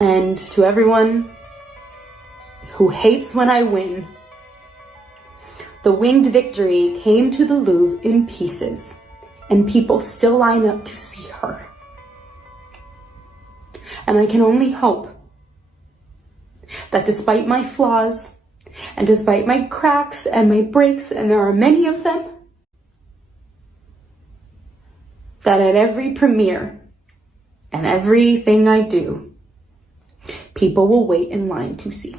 And to everyone who hates when I win, the winged victory came to the Louvre in pieces, and people still line up to see her. And I can only hope that despite my flaws, and despite my cracks and my breaks, and there are many of them, that at every premiere and everything I do, people will wait in line to see.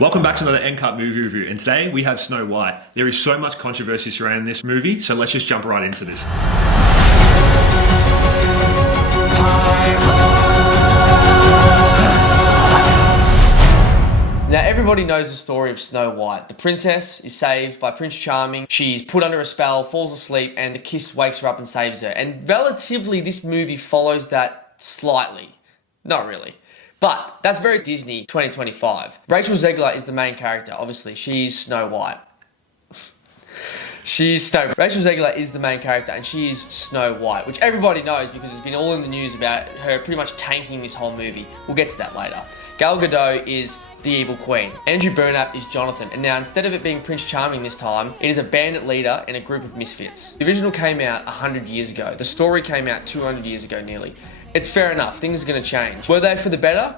Welcome back to another NCUT movie review, and today we have Snow White. There is so much controversy surrounding this movie, so let's just jump right into this. Now, everybody knows the story of Snow White. The princess is saved by Prince Charming. She's put under a spell, falls asleep, and the kiss wakes her up and saves her. And relatively, this movie follows that slightly. Not really. But that's very Disney 2025. Rachel Zegler is the main character, obviously. She's Snow White. Rachel Zegler is the main character, and she is Snow White, which everybody knows because it's been all in the news about her pretty much tanking this whole movie. We'll get to that later. Gal Gadot is the evil queen. Andrew Burnap is Jonathan, and now instead of it being Prince Charming this time, it is a bandit leader in a group of misfits. The original came out 100 years ago. The story came out 200 years ago nearly. It's fair enough, things are going to change. Were they for the better?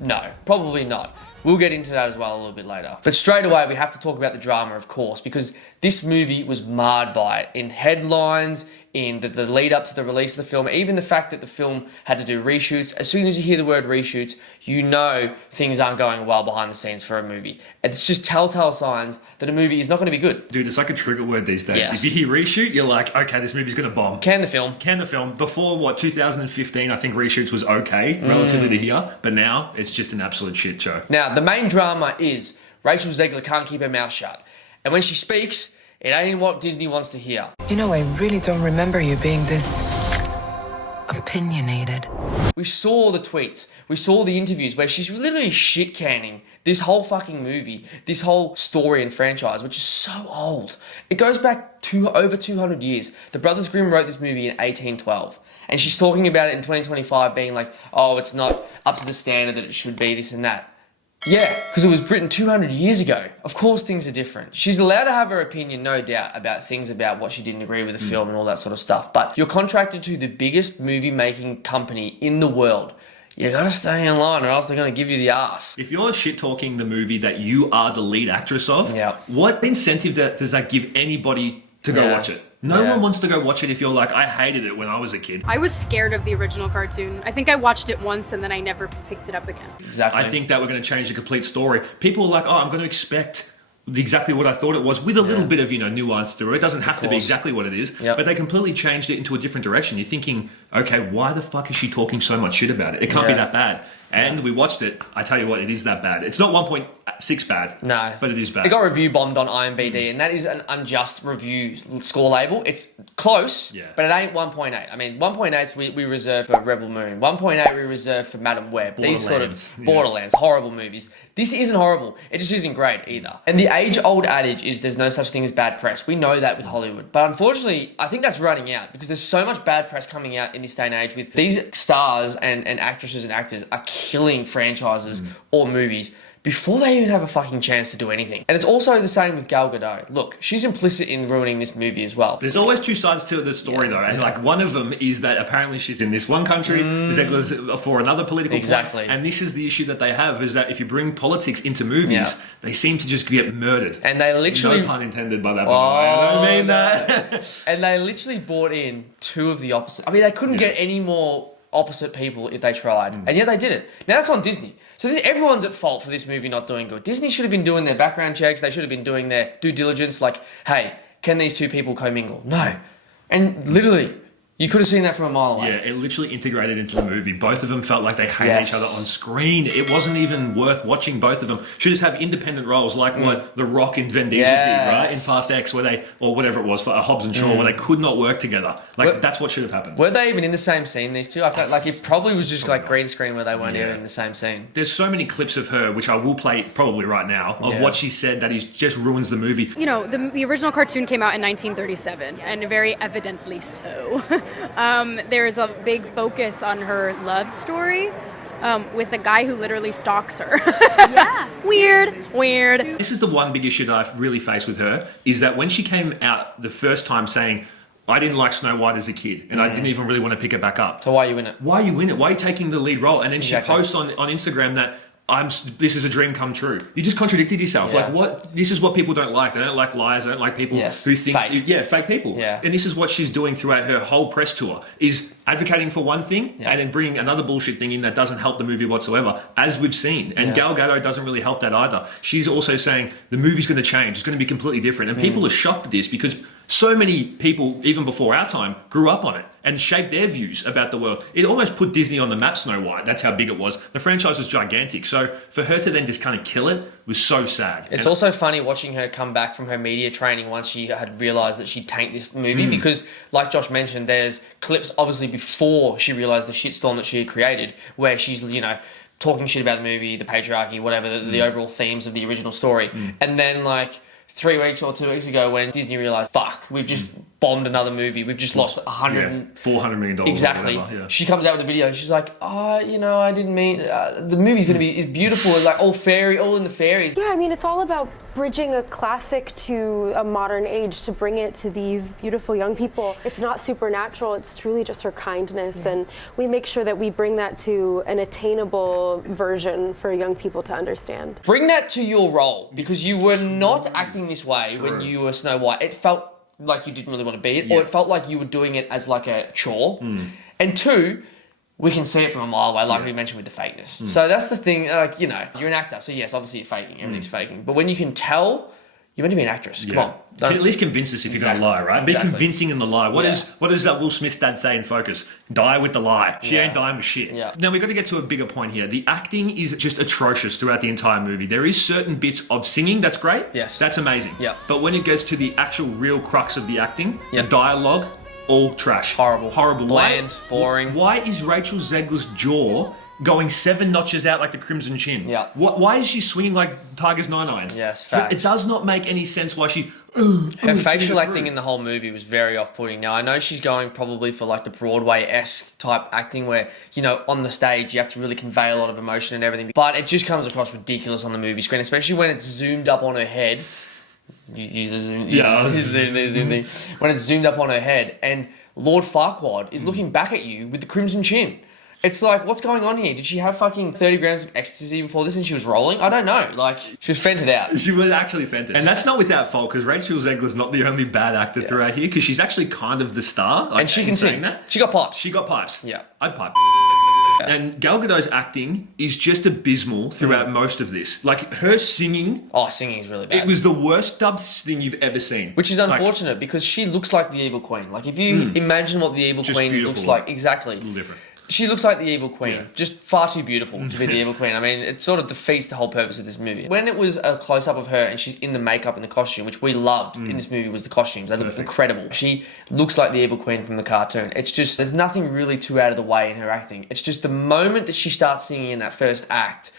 No, probably not. We'll get into that as well a little bit later. But straight away, we have to talk about the drama, of course, because this movie was marred by it in headlines, in the lead up to the release of the film, even the fact that the film had to do reshoots. As soon as you hear the word reshoots, you know things aren't going well behind the scenes for a movie. It's just telltale signs that a movie is not going to be good. Dude, it's like a trigger word these days. Yes. If you hear reshoot, you're like, okay, this movie's going to bomb. Can the film. Before, 2015, I think reshoots was okay, relatively to here, but now it's just an absolute shit show. Now, the main drama is Rachel Zegler can't keep her mouth shut. And when she speaks, it ain't what Disney wants to hear. You know, I really don't remember you being this opinionated. We saw the tweets, we saw the interviews where she's literally shit-canning this whole fucking movie, this whole story and franchise, which is so old. It goes back to over 200 years. The Brothers Grimm wrote this movie in 1812. And she's talking about it in 2025 being like, oh, it's not up to the standard that it should be, this and that. Yeah, because it was written 200 years ago. Of course things are different. She's allowed to have her opinion, no doubt, about things about what she didn't agree with the film and all that sort of stuff. But you're contracted to the biggest movie-making company in the world. You gotta stay in line or else they're gonna give you the ass. If you're shit-talking the movie that you are the lead actress of, what incentive does that give anybody to go watch it? No one wants to go watch it if you're like, I hated it when I was a kid. I was scared of the original cartoon. I think I watched it once and then I never picked it up again. Exactly. I think that we're going to change the complete story. People are like, oh, I'm going to expect exactly what I thought it was with a little bit of, nuance to it. It doesn't have to be exactly what it is, but they completely changed it into a different direction. You're thinking, okay, why the fuck is she talking so much shit about it? It can't be that bad. And we watched it. I tell you what, it is that bad. It's not 1.6 bad. No. But it is bad. It got review bombed on IMDb, and that is an unjust review score label. It's close, but it ain't 1.8. I mean, 1.8 we reserve for Rebel Moon. 1.8 we reserve for Madam Web. These sort of Borderlands, horrible movies. This isn't horrible. It just isn't great either. And the age-old adage is there's no such thing as bad press. We know that with Hollywood. But unfortunately, I think that's running out because there's so much bad press coming out in this day and age with these stars and actresses and actors are killing franchises or movies before they even have a fucking chance to do anything. And it's also the same with Gal Gadot. Look, she's implicit in ruining this movie as well. There's always two sides to the story though, and like one of them is that apparently she's in this one country, Zegler's for another political point, and this is the issue that they have, is that if you bring politics into movies, they seem to just get murdered. And they literally... No pun intended by that, I don't mean that. And they literally brought in two of the opposite. I mean, they couldn't get any more opposite people if they tried, and yet they did it. Now that's on Disney, so everyone's at fault for this movie not doing good. Disney should have been doing their background checks. They should have been doing their due diligence, like, hey, can these two people commingle? No. And literally You could have seen that from a mile away. Yeah, it literally integrated into the movie. Both of them felt like they hated each other on screen. It wasn't even worth watching both of them. Should just have independent roles like what The Rock and Vin Diesel did, right? In Fast X, where they, or whatever it was, for Hobbs and Shaw, where they could not work together. Like, that's what should have happened. Were they even in the same scene, these two? Like, it probably was just like green screen where they weren't even in the same scene. There's so many clips of her, which I will play probably right now, of what she said that just ruins the movie. You know, the original cartoon came out in 1937, and very evidently so. There's a big focus on her love story with a guy who literally stalks her. Weird. This is the one big issue that I've really faced with her, is that when she came out the first time saying, I didn't like Snow White as a kid, and I didn't even really want to pick it back up. So why are you in it? Why are you in it? Why are you taking the lead role? And then she posts on Instagram that this is a dream come true. You just contradicted yourself. Like, what? This is what people don't like. They don't like liars. They don't like people who think fake people. And this is what she's doing throughout her whole press tour, is advocating for one thing and then bringing another bullshit thing in that doesn't help the movie whatsoever, as we've seen. And Gal Gadot doesn't really help that either. She's also saying the movie's going to change. It's going to be completely different. And people are shocked at this because so many people, even before our time, grew up on it and shaped their views about the world. It almost put Disney on the map, Snow White. That's how big it was. The franchise was gigantic. So for her to then just kind of kill it was so sad. It's also funny watching her come back from her media training once she had realised that she'd tanked this movie, because, like Josh mentioned, there's clips obviously before she realised the shitstorm that she had created, where she's, you know, talking shit about the movie, the patriarchy, whatever, the overall themes of the original story. And then, like, 3 weeks or 2 weeks ago, when Disney realised, fuck, we've just bombed another movie, we've just lost $400 million. Exactly. She comes out with a video, she's like, you know, I didn't mean, the movie's going to be, is beautiful, like all in the fairies. Yeah, I mean, it's all about bridging a classic to a modern age to bring it to these beautiful young people. It's not supernatural, it's truly just her kindness, and we make sure that we bring that to an attainable version for young people to understand. Bring that to your role, because you were not acting this way when you were Snow White. It felt like you didn't really want to be it, or it felt like you were doing it as like a chore. And two, we can see it from a mile away, like we mentioned with the fakeness. So that's the thing, like, you know, you're an actor, so yes, obviously you're faking, everything's faking. But when you can tell, you're meant to be an actress. Come on. You can at least convince us if you're going to lie, right? Be convincing in the lie. What does that Will Smith's dad say in Focus? Die with the lie. She ain't dying with shit. Now, we've got to get to a bigger point here. The acting is just atrocious throughout the entire movie. There is certain bits of singing that's great. Yes. That's amazing. But when it gets to the actual real crux of the acting, the dialogue, all trash. Horrible. Bland, boring. Why is Rachel Zegler's jaw going 7 notches out like the Crimson Chin? Why is she swinging like Tiger's 9-9? Yes, facts. It does not make any sense why she... Her facial acting in the whole movie was very off-putting. Now, I know she's going probably for like the Broadway-esque type acting where, you know, on the stage you have to really convey a lot of emotion and everything. But it just comes across ridiculous on the movie screen, especially when it's zoomed up on her head. Use the zoom thing. When it's zoomed up on her head and Lord Farquaad is looking back at you with the Crimson Chin. It's like, what's going on here? Did she have fucking 30 grams of ecstasy before this and she was rolling? I don't know. Like, she was fented out. She was actually fented. And that's not without fault, because Rachel Zegler's not the only bad actor throughout here, because she's actually kind of the star. Like, and she can sing. That. She got pipes. She got pipes. Yeah. I'd pipe. And Gal Gadot's acting is just abysmal throughout most of this. Like, her singing... Oh, singing is really bad. It was the worst dubbed thing you've ever seen. Which is unfortunate, because she looks like the Evil Queen. Like, if you imagine what the Evil Queen looks like... Exactly. A little different. She looks like the Evil Queen. Just far too beautiful to be the Evil Queen. I mean, it sort of defeats the whole purpose of this movie. When it was a close-up of her and she's in the makeup and the costume, which we loved in this movie, was the costumes. They look incredible. She looks like the Evil Queen from the cartoon. It's just, there's nothing really too out of the way in her acting. It's just the moment that she starts singing in that first act,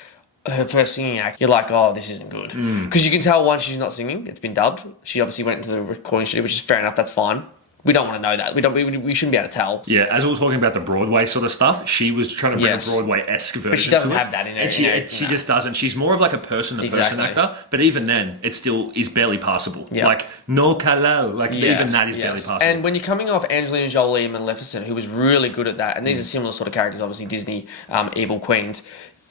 her first singing act, you're like, oh, this isn't good. Because you can tell, one, she's not singing. It's been dubbed. She obviously went into the recording studio, which is fair enough. That's fine. We don't want to know that. We shouldn't be able to tell. Yeah, as we were talking about the Broadway sort of stuff, she was trying to bring a Broadway-esque version. But she doesn't have that in her. She just doesn't. She's more of like a person-to-person actor. But even then, it still is barely passable. Yeah. Like, no kalal. Like, even that is barely passable. And when you're coming off Angelina Jolie and Maleficent, who was really good at that, and these are similar sort of characters, obviously Disney evil queens,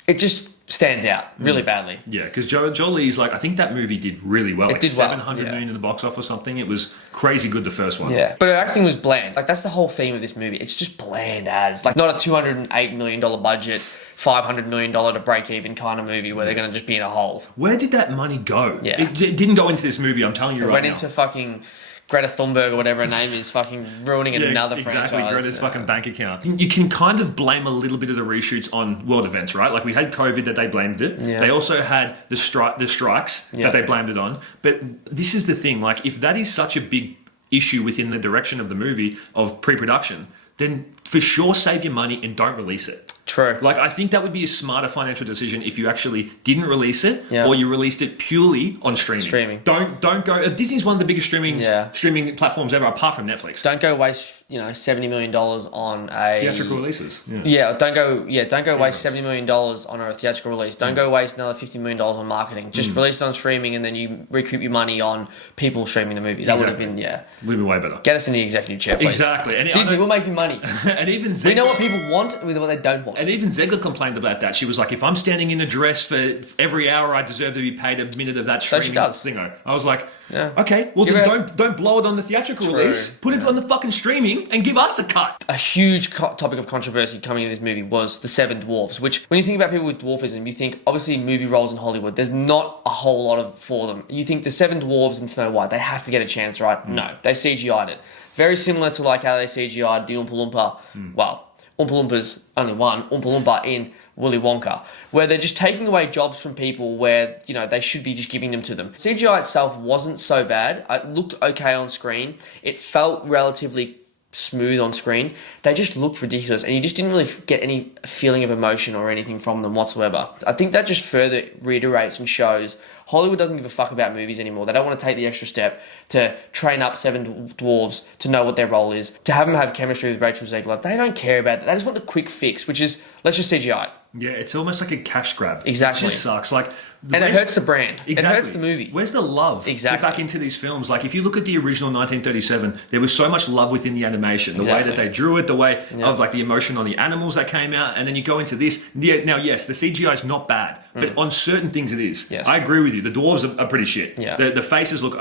it just stands out really badly. Yeah, because Jolie's like, I think that movie did really well. It did $700 million in the box office or something. It was crazy good, the first one. Yeah, but her acting was bland. Like, that's the whole theme of this movie. It's just bland as. Like, not a $208 million budget, $500 million to break even kind of movie where they're going to just be in a hole. Where did that money go? Yeah. It didn't go into this movie, I'm telling you right now. It went into fucking Greta Thunberg or whatever her name is fucking ruining another franchise. Exactly, Greta's fucking bank account. You can kind of blame a little bit of the reshoots on world events, right? Like we had COVID that they blamed it. Yeah. They also had the strikes that they blamed it on. But this is the thing, like if that is such a big issue within the direction of the movie of pre-production, then for sure save your money and don't release it. True. Like, I think that would be a smarter financial decision if you actually didn't release it or you released it purely on streaming. Don't go... Disney's one of the biggest streaming platforms ever, apart from Netflix. Don't go waste, $70 million on a... Theatrical releases. Don't go waste $70 million on a theatrical release. Don't go waste another $50 million on marketing. Just release it on streaming and then you recoup your money on people streaming the movie. That would have been, Would have been way better. Get us in the executive chair, please. Exactly. And Disney, we're making money. And even we know what people want with what they don't want. And even Zegler complained about that. She was like, if I'm standing in a dress for every hour, I deserve to be paid a minute of that streaming thingo. I was like, okay, well then don't blow it on the theatrical release. Put it on the fucking streaming and give us a cut. A huge topic of controversy coming into this movie was the Seven Dwarves, which when you think about people with dwarfism, you think obviously movie roles in Hollywood, there's not a whole lot for them. You think the Seven Dwarves in Snow White, they have to get a chance, right? No, they CGI'd it. Very similar to like how they CGI'd the Oompa Loompa. Well, Oompa Loompa's only one, Oompa Loompa in Willy Wonka, where they're just taking away jobs from people where, they should be just giving them to them. CGI itself wasn't so bad. It looked okay on screen. It felt relatively smooth on screen. They just looked ridiculous and you just didn't really get any feeling of emotion or anything from them whatsoever. I think that just further reiterates and shows Hollywood doesn't give a fuck about movies anymore. They don't want to take the extra step to train up seven dwarves to know what their role is, to have them have chemistry with Rachel Zegler. They don't care about that. They just want the quick fix, which is, let's just CGI it. Yeah, it's almost like a cash grab. Exactly. It just sucks. Like, and it hurts the brand. Exactly. It hurts the movie. Where's the love exactly. to get back into these films? Like, if you look at the original 1937, there was so much love within the animation. The way that they drew it, the way of like the emotion on the animals that came out. And then you go into this. Yeah, now, yes, the CGI is not bad. But on certain things it is. Yes. I agree with you. The dwarves are pretty shit. Yeah. The faces look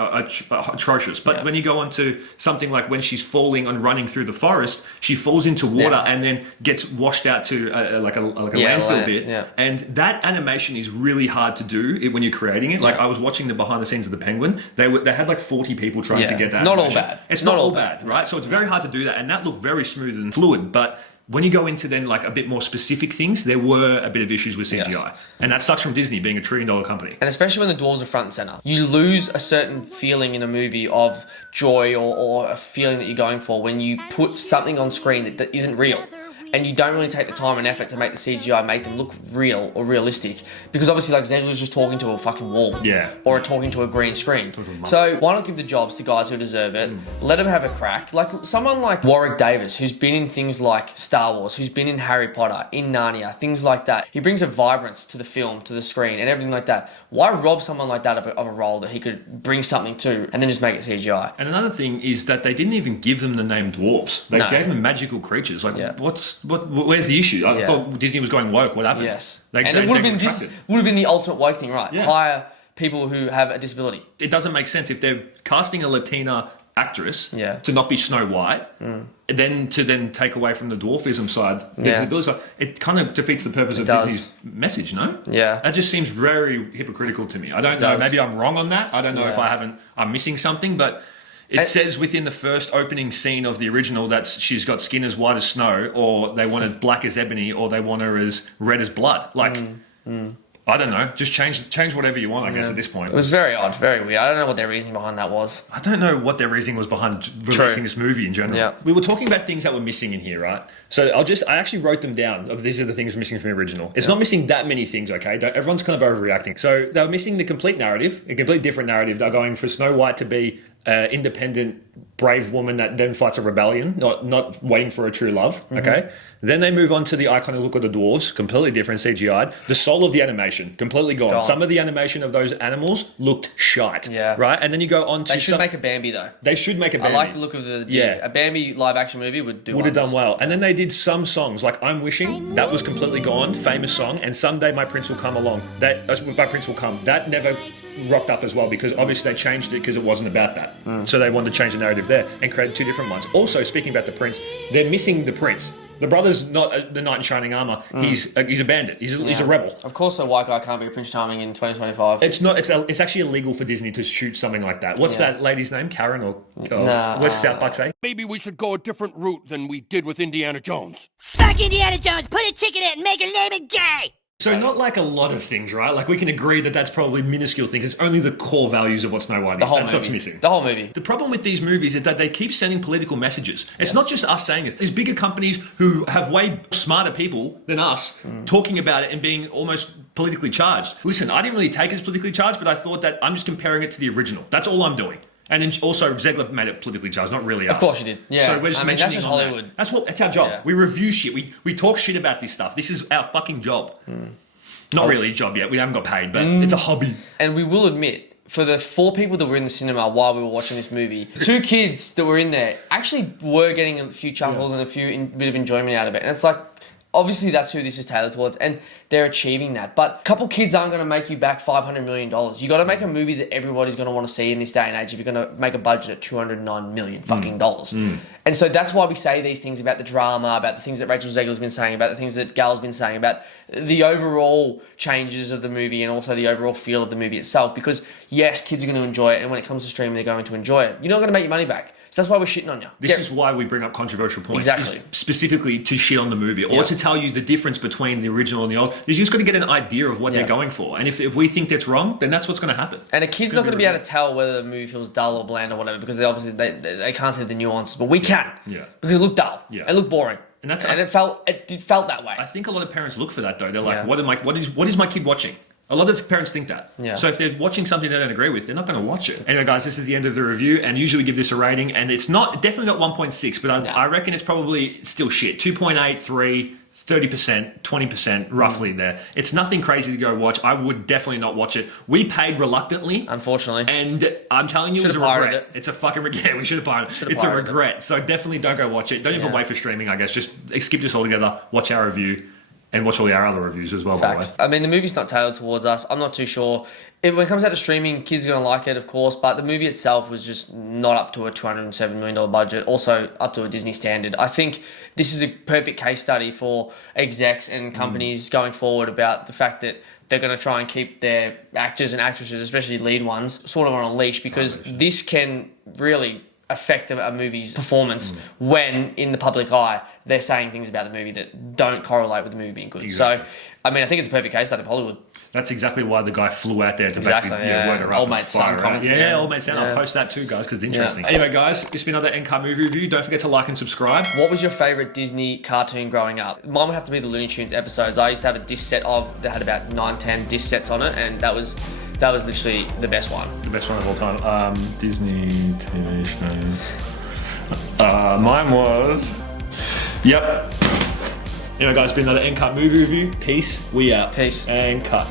atrocious. But when you go on to something like when she's falling and running through the forest, she falls into water and then gets washed out to like a landfill bit. Yeah. And that animation is really hard to do when you're creating it. Like I was watching the behind the scenes of the Penguin. They had like 40 people trying to get that. Not animation. all bad. It's not all bad, right? So it's very hard to do that. And that looked very smooth and fluid. But when you go into then like a bit more specific things, there were a bit of issues with CGI. Yes. And that sucks from Disney being $1 trillion company. And especially when the dwarves are front and center. You lose a certain feeling in a movie of joy or a feeling that you're going for when you put something on screen that isn't real. And you don't really take the time and effort to make the CGI make them look real or realistic. Because obviously, like, Zegler's just talking to a fucking wall. Yeah. Or talking to a green screen. So why not give the jobs to guys who deserve it? Let them have a crack. Like, someone like Warwick Davis, who's been in things like Star Wars, who's been in Harry Potter, in Narnia, things like that. He brings a vibrance to the film, to the screen, and everything like that. Why rob someone like that of a role that he could bring something to and then just make it CGI? And another thing is that they didn't even give them the name dwarves. They gave them magical creatures. Like, where's the issue? I thought Disney was going woke. What happened? Yes. And it would have been the ultimate woke thing, right? Yeah. Hire people who have a disability. It doesn't make sense if they're casting a Latina actress to not be Snow White, then to take away from the dwarfism side, the disability side. It kind of defeats the purpose of Disney's message, no? Yeah. That just seems very hypocritical to me. I don't know. Maybe I'm wrong on that. I don't know if I'm missing something, but it says within the first opening scene of the original that she's got skin as white as snow, or they want her black as ebony, or they want her as red as blood. Like, I don't know. Just change whatever you want, I guess, at this point. It was very odd, very weird. I don't know what their reasoning behind that was. I don't know what their reasoning was behind releasing this movie in general. Yeah. We were talking about things that were missing in here, right? So I actually wrote them down. These are the things missing from the original. It's not missing that many things, okay? Everyone's kind of overreacting. So they were missing the complete narrative, a complete different narrative. They're going for Snow White to be independent, brave woman that then fights a rebellion, not waiting for a true love, okay? Then they move on to the iconic look of the dwarves, completely different CGI'd. The soul of the animation, completely gone. Some of the animation of those animals looked shite, right? And then you go on to... They should make a Bambi, though. They should make a Bambi. I like the look of the... Yeah. A Bambi live-action movie would have done well. And then they did some songs, like I'm Wishing, that was completely gone, famous song, and Someday My Prince Will Come Along. My Prince Will Come. That never rocked up as well, because obviously they changed it because it wasn't about that. So they wanted to change the narrative there and create two different ones. Also, speaking about the prince, they're missing the prince. The brother's not the knight in shining armor. He's a bandit. He's a rebel. Of course, a white guy can't be a Prince Charming in 2025. It's not. It's actually illegal for Disney to shoot something like that. What's that lady's name? Karen or what's South Park say? Maybe we should go a different route than we did with Indiana Jones. Fuck Indiana Jones, put a chick in it and make her name it gay! So not like a lot of things, right? Like we can agree that that's probably minuscule things. It's only the core values of what Snow White is. That's what's missing. The whole movie. The problem with these movies is that they keep sending political messages. It's not just us saying it. There's bigger companies who have way smarter people than us talking about it and being almost politically charged. Listen, I didn't really take it as politically charged, but I thought that I'm just comparing it to the original. That's all I'm doing. And then also Zegler made it politically charged, not really us. Of course you did. Yeah. So we're just mentioning that's just on that. Hollywood. That's our job. Yeah. We review shit. We talk shit about this stuff. This is our fucking job. Not really a job yet. We haven't got paid, but it's a hobby. And we will admit, for the 4 people that were in the cinema while we were watching this movie, 2 kids that were in there actually were getting a few chuckles and a bit of enjoyment out of it. And it's like, obviously that's who this is tailored towards, and they're achieving that. But a couple kids aren't going to make you back $500 million. You got to make a movie that everybody's going to want to see in this day and age if you're going to make a budget at $209 million fucking dollars. And so that's why we say these things about the drama, about the things that Rachel Zegler's been saying, about the things that Gal's been saying, about the overall changes of the movie and also the overall feel of the movie itself. Because yes, kids are going to enjoy it, and when it comes to streaming, they're going to enjoy it. You're not going to make your money back. So that's why we're shitting on you. This is why we bring up controversial points. Exactly. Specifically to shit on the movie or to tell you the difference between the original and the old. You just got to get an idea of what they're going for. And if we think that's wrong, then that's what's going to happen. And a kid's not going to be able to tell whether the movie feels dull or bland or whatever because they can't see the nuances. But we can. Yeah. Because it looked dull. Yeah. It looked boring. And it felt that way. I think a lot of parents look for that though. They're like, what is my kid watching? A lot of parents think that. Yeah. So if they're watching something they don't agree with, they're not going to watch it. Anyway, guys, this is the end of the review, and usually we give this a rating, and it's definitely not 1.6, but I reckon it's probably still shit. 2.8, 3, 30%, 20%, roughly there. It's nothing crazy to go watch. I would definitely not watch it. We paid reluctantly. Unfortunately. And I'm telling you, it was a regret. It's a fucking regret. Yeah, we should have pirated it. It's a regret. So definitely don't go watch it. Don't even wait for streaming, I guess. Just skip this all together, watch our review. And watch all our other reviews as well, by the way. I mean, the movie's not tailored towards us. I'm not too sure. When it comes out to streaming, kids are going to like it, of course, but the movie itself was just not up to a $207 million budget, also up to a Disney standard. I think this is a perfect case study for execs and companies going forward about the fact that they're going to try and keep their actors and actresses, especially lead ones, sort of on a leash because this can really affect a movie's performance when in the public eye they're saying things about the movie that don't correlate with the movie being good. Exactly. So, I mean, I think it's a perfect case study of Hollywood. That's exactly why the guy flew out there to basically word her up. Old Mate Sam comments. Old Mate Sam. I'll post that too, guys, because it's interesting. Anyway, guys, this has been another NCUT movie review. Don't forget to like and subscribe. What was your favourite Disney cartoon growing up? Mine would have to be the Looney Tunes episodes. I used to have a disc set that had about 9-10 disc sets on it, and that was literally the best one. The best one of all time. Disney TV show. Mine was... Yep. Anyway, guys, it's been another NCUT movie review. Peace. We out. Peace. And cut.